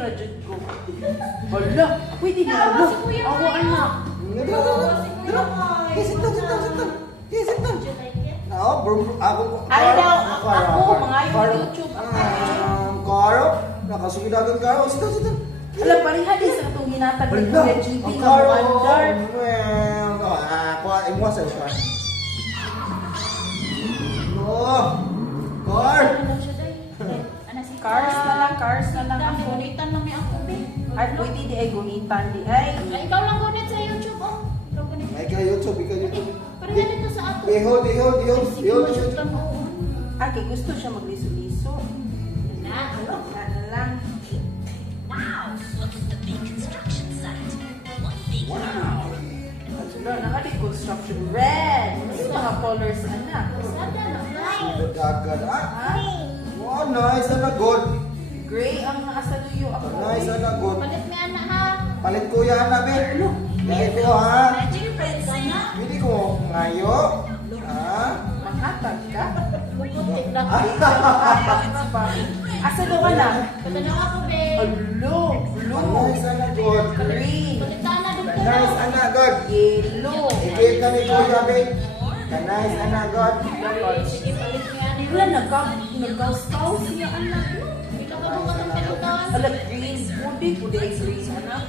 ra jud ko. Hala, pwede na alo. Ako anak. Sit down. Bro, Ay daw, ako, mga YouTube. Karo, nakasugidagan Karo. Sit down. Alam, pareha din sa itong hinatag ni Hala, Kuya GP ang na Karo. wonder. Imo sa siya. Oh, Car. Cars na lang ako. Gunitan lang may ako, be. Ay, pwede di ay gunitan di ay. Ay, ikaw lang gunit sa YouTube, oh. Ikaw gunit. Ikaw YouTube. Parang dito sa ato. Hold. Sige, mashoot lang mo. Ay, kay gusto siya magliso-liso. Na, ano? Na lang. Wow, look at the big construction site. One big Wow. Sula, nakali construction. Red. Ano yung mga colors, anak? Sada na, fly. Dagan. Ha? Wow, nice na good. Gray ang nasa duyo ako. Nice na good. Palit may anak, ha? Palit ko yan na, be. Dahil ko, ha? Imagine friends, anak. Hindi ko ngayo. Ha? Manghatag ka? Bukutik lang. Asa do ka na? Patanong ako, be. Hello, blue, Nice na good. green, Palitan na dito Nice na. na good. yellow. Ikita ni Kuya, be. Nice na good. Sige, palit may anak. Wala, nagkaw-scout siya, anak. Ikaw ka mo katong pelutan. Alam, green, pudi ay green, anak.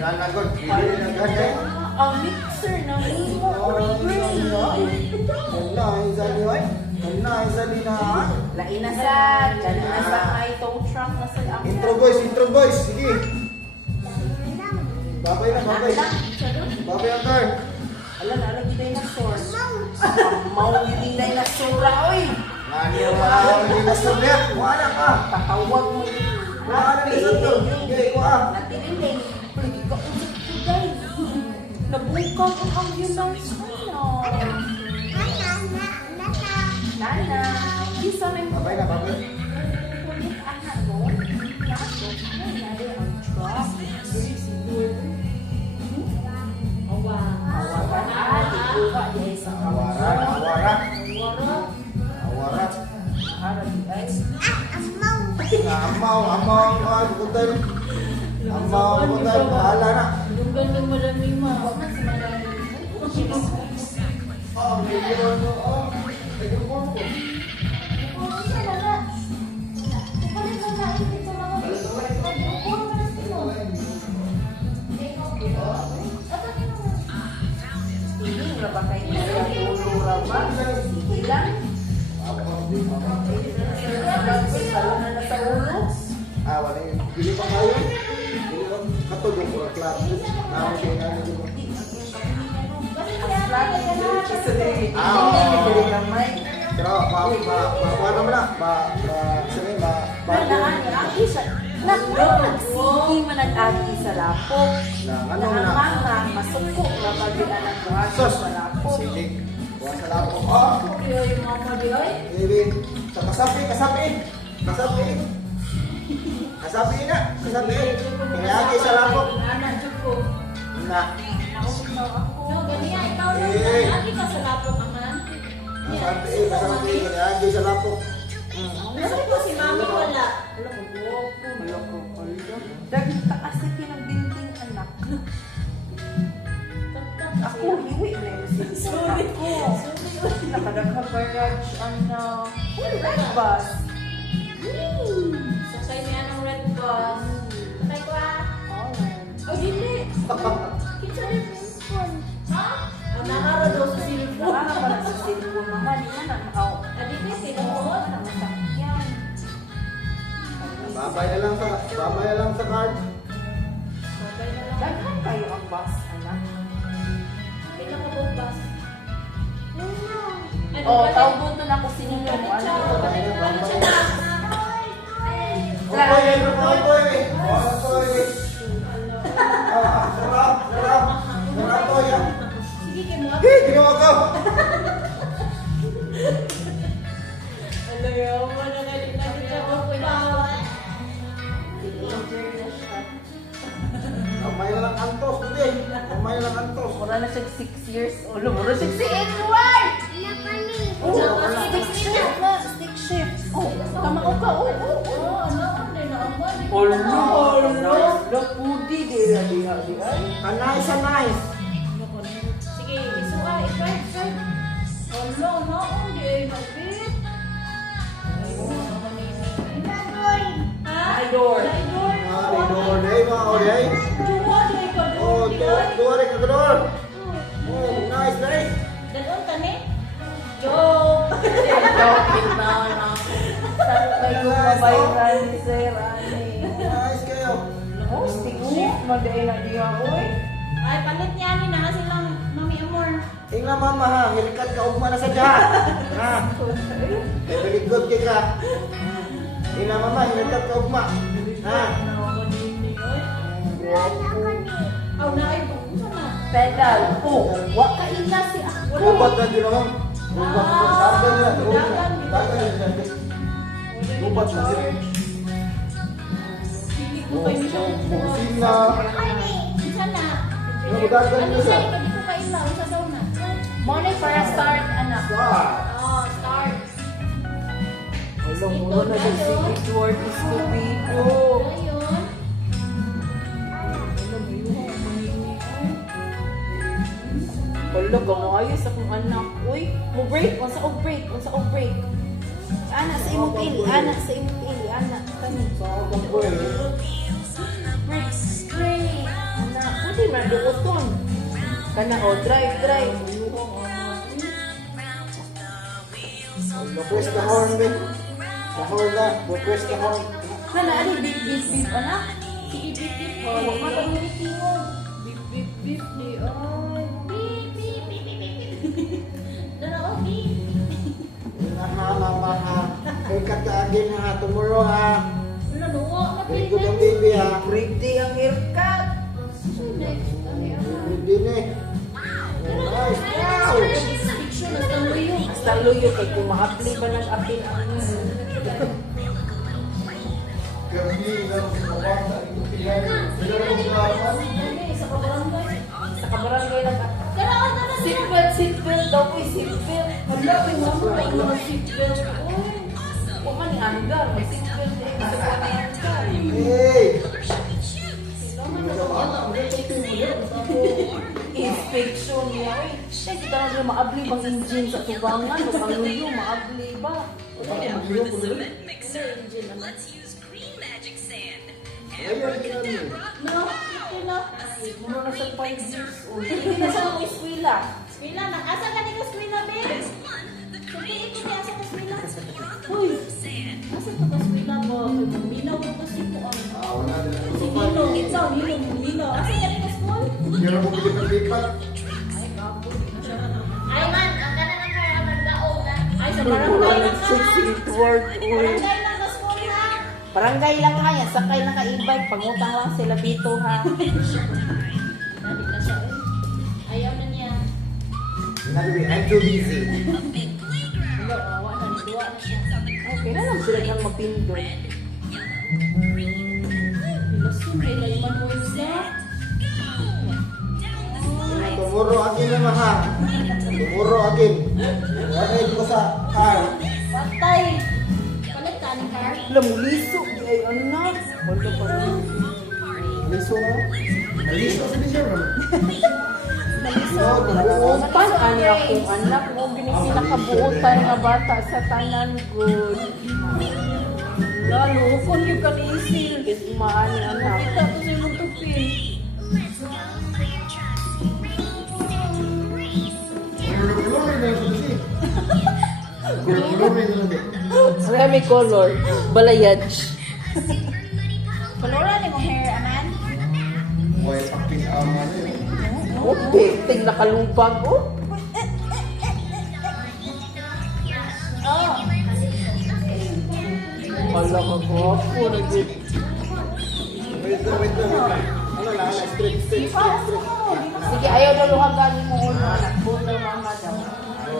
Na good. Hindi na good, eh. Ang mixer na mo, green. Nice na oy. Nice na ha? Lain na sa, dyan na sa may tow truck na sa ang Intro boys. Sige. Babay na, babay. Babay ang car. Ala, nalagi dinosaur. Mau yung dinosaur, oy. Hindi na sabi. Wala ka. Tatawag mo yun. Wala na sa to. Okay, kuha. Natiniling. Pwede ka usap ko, guys. Nabukaw ang ambulance ko na. Nana, isa may Babay na, babay. kulit anak mo. Naso, nangyari ang truck. Dili siguro. Awakan. Di ba di sa Awaran. Ara di ay. Amaw. Bukutan. Amaw. Bahala na. Yung ganda marami ma. Hindi na ba kayo nagkatulura ba? Sige lang. Salo na nasa ulo. Wala yun. Bili pa kayo. Katulong ko ang club. Namin siya na dito. Ang flat sa dili. Oo. Dili gamay. Pero, paano mo na? Sige, Agi sa nagsigi man ang agi sa lapok. Ano mo na? Naamanga, masuko na pagila ng buhas Sos. sa lapok. Sige. Buwan sa lapo. Kaya yung mama di ay. Baby. Sa kasapi na. Pinagi sa lapo. Anak, Joko. Na. No, ganyan, ikaw lang. Eh. Lagi ka sa lapok, aman. Kasapi. Pinagi sa lapo. Kasi po si mama wala. Wala ko. Daging taas na kinabinting anak. Ako, liwi na yung Sorry. ako. Nakadagka-garage, red bus. Sakay niya ng red bus. Sakay ko ah. Orange. Oh, hindi. Kita rin cellphone. Ha? Ang nakaro daw sa cellphone. Nakakapala sa cellphone naman. Di man na nakaw. Adi ka Oo, cellphone? na masakyan. Babay na lang sa card. Sabay na lang. Daghan kayo ang bus, anak. Kailan ka po bus? Oh, tawag doon ako sinilo mo. Ano ko ba? Sige, kimo. Ginawa ka! Alam mo, wala ka din natin sa buko na. Kamay na lang antos, hindi. Kamay na lang antos. Mura na siya 6 years old. Mura 68 one! Oh, stick shift na. Stick shift. Oh, kamao ka. Oh. Oo, ano? Ano na naman? Oh, no. Anay. Sige, isuka, i-try. Wala, naon, di ay mabit. Ha? Idol. Idol. Day, mga oday. Juwa, di ay ka Oh, doon. tuwa rin kagador. Oh, nice. Danon ka ni? Joke! Joke na na. May gumabayran ni Sir Ani. Nice kayo. Oh, stick magday na diya oy. Ay, palit niya ni na silang Mami Amor. Tingnan mama ha, hilikat ka ugma na sa dyan. Ha? Very good kay ka. Tingnan mama, hilikat ka ugma. Ha? Aw, naay po. Sana. Pedal. Oh, wa ka ina si Gubat na din naman. Gubat na. Dagan na. Dagan. Dagan na. Gubat na sila. Hindi ko kayo siya. Buksin na. Sana. Ano, dagan Ano na siya. siya? Hindi ko kayo na. Sa daw na. Money para start anak. Oh, start. Alam mo na yung secret word is Scooby-Doo. Ayun. Wala ka maayos akong anak. Uy, mo break. Unsa og break. Anak sa imong ili. Anak. Kani. Break. Anak. Pwede man duoton. Kana o, drive. Request the horn, Ben. The horn na. Request the horn. Kana, ano, beep, anak. Sige, bip, bip. Oh, Huwag wag ka mapagulitingon. Bip, bip, ni. Ay. Bip, bip. Dala, oh, bip. Mama ha. Hilikat ka again ha. Tomorrow ha. Ano, luwa, Very good ang baby ha. Break day ang haircut. Good din eh. Nice. Wow. Hasta luyo kay kung ma-apply ba nag-apply ang sa kabarangay nag-apply. Seatbelt daw po, seatbelt. Hala, may mga seatbelt. Uy. Kung man yung handgar, may seatbelt eh. Gusto ko na yung handgar. Hey. Inspection niya. Uy, siya, kita na rin ma-apply bang engine sa tubangan. O ang luyo, ma-apply ba? Mixer. Let's use green magic sand. Ayun, ayun. No, ito na. Muna na sa 5 years old. Hindi na sa mga eskwela. Skwila na. Asa ka ni ka skwila, be? Sabi ito niya sa skwila. Uy, Asa ka skwila ba? Minaw ko kasi po ang... Wala na. Si Nino, ikaw, Nino. Asa ka ni ka school? Pero mo pilipat-lipat. Ay man, ang gana na kaya nagdaog na. Ay, sa barangay lang ka na. secret word. Uy. Barangay lang ka school na. Barangay lang kaya, sakay na ka-e-bike, pangutang lang sila dito ha. Dali na siya. Ayaw na niya. Sinabi, I'm too busy. Wala, awa na. Duwa na siya. Okay na lang sila nang mapindot. Ilusin, may layman mo yung sa. Tomorrow again naman ha. Tomorrow again. Wala ko sa car. Patay. Palit ka ni car. Alam mo, liso. Di ay anak. Wala pa rin. Liso na? Liso sa liso na. Paano anak kung anak mo, pinakabuotan nga bata sa tanan good. Lalo, kung yung kanisil, umaan yung anak. Kita ko sa imong tupi. Marami color. Balayage. Kalora ni mong hair, anan? Boy, paking ama na yun. Okay, ting nakalubag. Oh. Oo. Wala ka gwapo. Wait lang. Ano lang, strict. Sige, ayaw na luhagan mo ulo. Anak, buto mama daw.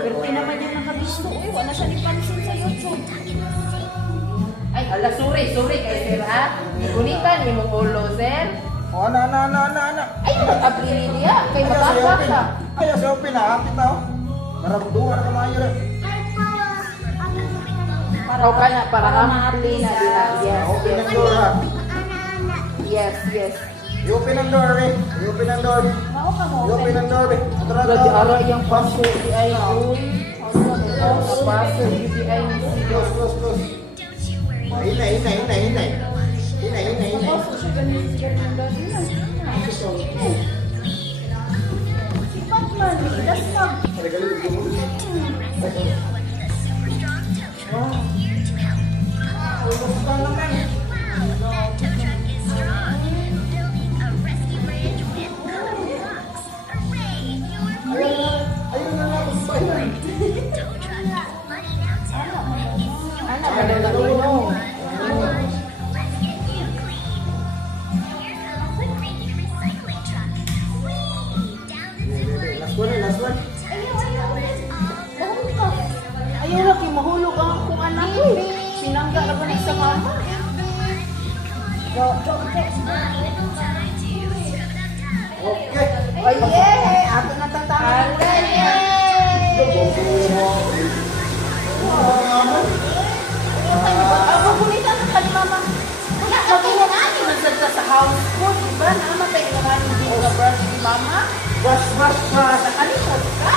Pero naman yung nakabisto. Uy, wala siya ni pansin sa YouTube. Ay, ala, sorry kay sir ha. Gunitan ni mong ulo, sir. Oh, ana. Ay, mag-apply niya. Kay matasa ka. Ayaw sa open ha. Hapit na oh. Marabuduha na kamayo rin. O ka na, para ma-apply na diha. Yes, Open yes. ang door ha. Yes. I-open ang door, eh. I-open ang door. Mao ka mo. I-open ang door, eh. Tara, Lagi tara. ara yung paso di ay uy. Sa paso di ay Close, close, close. Hinay, hinay, hinay, hinay. Hinay, hinay, hinay. Pasok siya ganyan siya ng dati na. Sipat man, idas mag. Ayun na lang, ayun. ana madalino. Last one, last one. Ayaw lagi mahulog ang akong anak ko. Pinangga na ba ni sa mama? Okay. Ay, yay! Ato na tatawag. Pabulitan na ka ni mama. Magulang ani masadta sa house ko, diba? Namatay ka nga hindi ka brush ni mama. Brush, brush, brush. Nakalimot ka?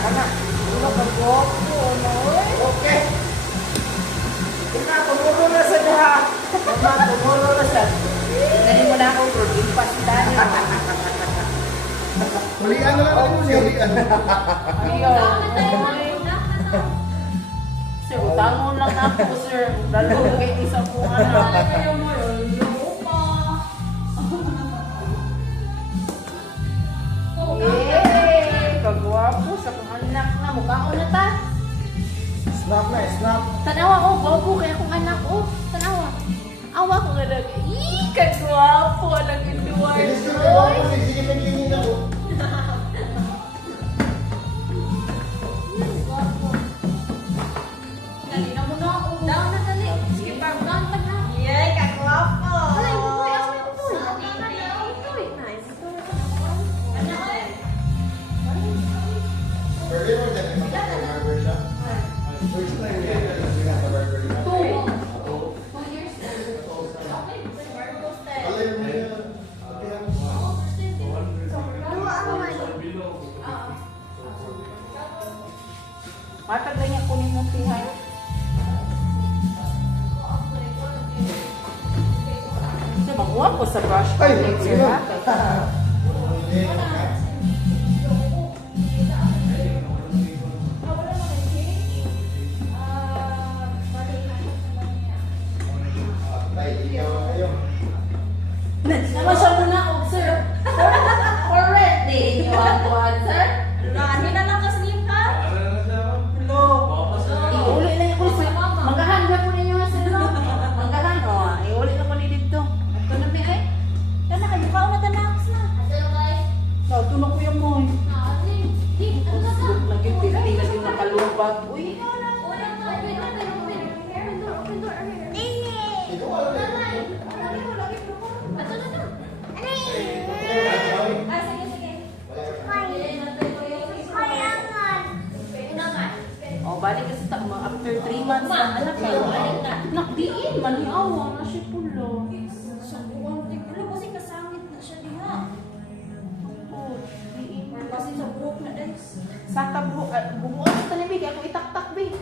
Anak. Ano ka po? Ano eh? Okay. Ina, tumuro na sa diha. Mama, tumuro na siya. Tingnan mo na ako, bro. Impas tayo. Hulian na lang ako niya. Hulian. Ayaw. Sir, utangon lang ako, sir. Lalo kay isa po anak. Yay! Kagwapo sa kong anak na. Mukhaon na ta. Snap na, snap. Tanawa, oh, gwapo kaya akong anak, oh. Tanawa. Awa ko nga nag... Ih, kagwapo. Nag-induan. Bilis ko na ako. Sige, pagtingin ako. Kanina mo na ako. Down na tali. Sige, parang down pa na. Yay! Kagwapo! Ay, utoy. Ako yung utoy. Utoy. Nice. Utoy. Ano, eh? Pwede mo dyan. Mag-barber siya. First time niya. Mag-barber siya. 2 years. Okay. Alam mo yun. Matag na niya kunin mo pihay. Sir, makuha ko sa brush. Ay, sir, yun. ha? Tay, ikaw kayo. Naman siya muna, oh, sir. Already. You want to answer? Rani na lang kasi ka. Iuli lang ako sir. Manggahan ba po ninyo nga sir? Manggahan. O, iuli lang ko ni dito. Ito na may ay. Kana kayo ka na tanakas na. No, tunog ko yung moy. Di, ano na ka? Lagi pinti na yung nakalubag. Uy. Ikaw alam mo. O, balik ka sa takma. After 3 months Ma, lang. anak kayo, balik na. Nakdiin, maniawa na siya pulo. Kasi kasangit na siya diha. Oh, diin. Or kasi sa buhok na din. Saka bumuot sa talibig. Ako itaktak, be.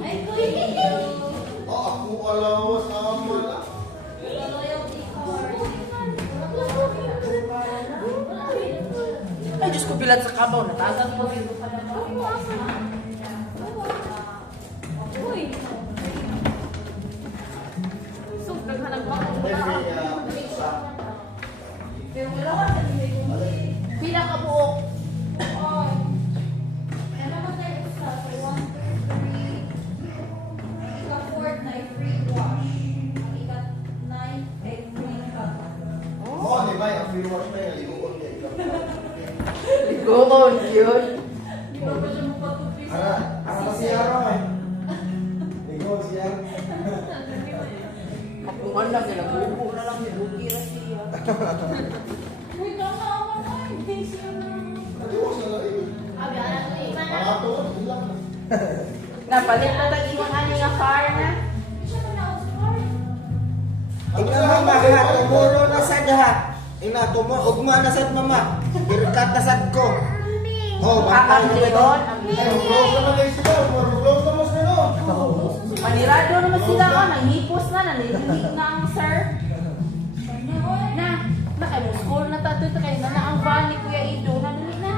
Ay, ko Ako alawas amal. loyalty card. Ay, Diyos ko, bilat sa kabaw. Natasan po. Uy. So, naghanap ba ako? Pero wala ka sa nilay ko. Pila ka buok. Ay. Ano naman tayo isa? So, 1, 2, 3. Ika-4 na free wash. Ang ika-9 ay free ka. Oo, di ba? Yung free wash na yung ligoon niya. Ligoon, yun. Di ba ba siya magpatupis? Ara si Aro eh. Ligoon siya. Kapungan lang, nagbubo na lang. Bugi na siya. Uy, tama ako na. Hindi siya na. Naliwas na lang yun. Abi, anak ko eh. Mga to, ilang na. Napalit na tag-iwan ani nga car na. Siya na Tumuro na sad ha. Ina, ugma na sad mama. Birkat na sad ko. Oh, Ang leon, ang panirado naman sila ko, nanghipos na, nanilinig na ang sir. Na kayo, school na tato ito kayo, na ang van ni Kuya Ido, nalilig na.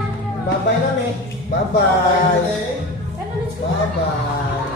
Bye-bye na eh. Bye-bye. Ano, let's go. Bye-bye.